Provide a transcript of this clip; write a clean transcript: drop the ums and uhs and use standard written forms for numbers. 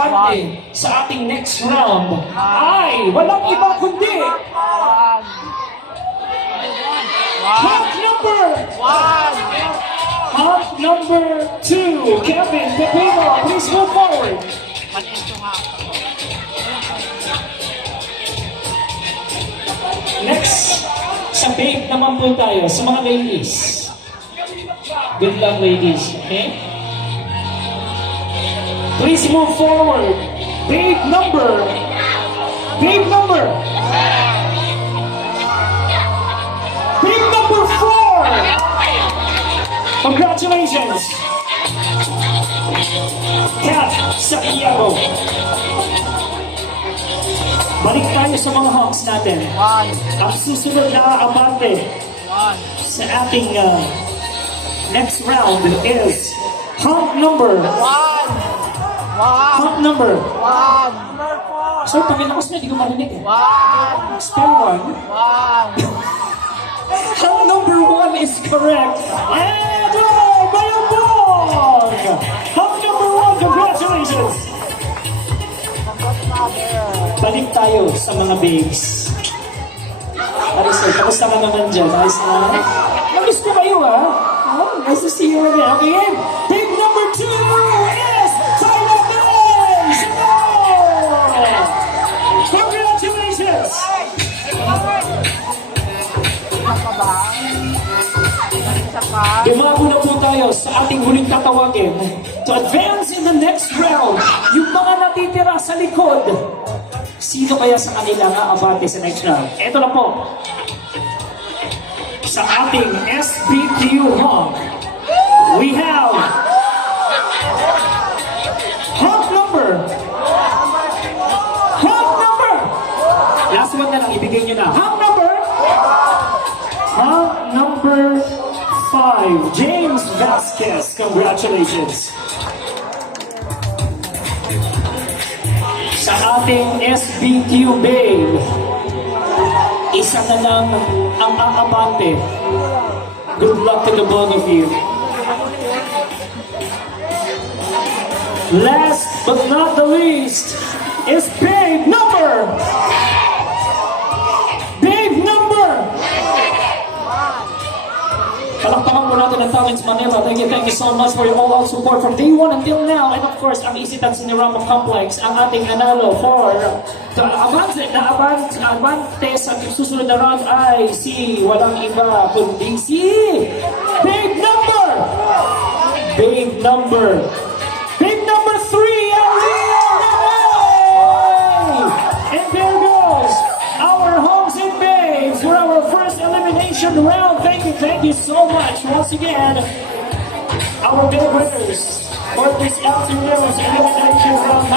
aabante sa ating next round ay walang iba kundi Hot number 2, Kevin Pepino, please move forward. Next, sa babe naman po tayo, sa mga ladies. Good luck, ladies, okay? Please move forward. Babe number. Babe number 4. Congratulations! Kat Santiago. Balik tayo sa mga hawks natin. Ang susunod na aabante sa ating next round is hawk number 1. Hawk number 1. So, pag-ilakas na, hindi ko marinig eh. Spell 1. Hawk number 1 is correct. And Bayambong! Hawk number 1, congratulations! Balik tayo sa mga babes. Arisol, kamusta ka naman dyan? Ayos na? Namiss ko kayo ha? Oh, nice to see you again. Okay, babe number 2 is Tyler Benz! Congratulations! Dumako na po tayo sa ating huling tatawagin. To advance in the next round, yung mga natitira sa likod, sino kaya sa kanila nga abante sa next round? Ito na po. Sa ating SBQ Hawk, we have Hawk number. Last one na lang, ibigay nyo na. Hawk number 5, James Vasquez. Congratulations. Sa ating SBQ Babe, isa na lang ang aabante. Good luck to the both of you. Last but not the least is Babe number. Palakpakan po natin ang Talents Manila. Thank you so much for your all-out support from day 1 until now. And of course, ang Isitan Sinirama Complex, ang ating nanalo for abante sa susunod na round ay si walang iba kundi si Babe number 3, and there goes our homes and babes for our first elimination round. Thank you so much once again, our big winners for this afternoon's elimination round.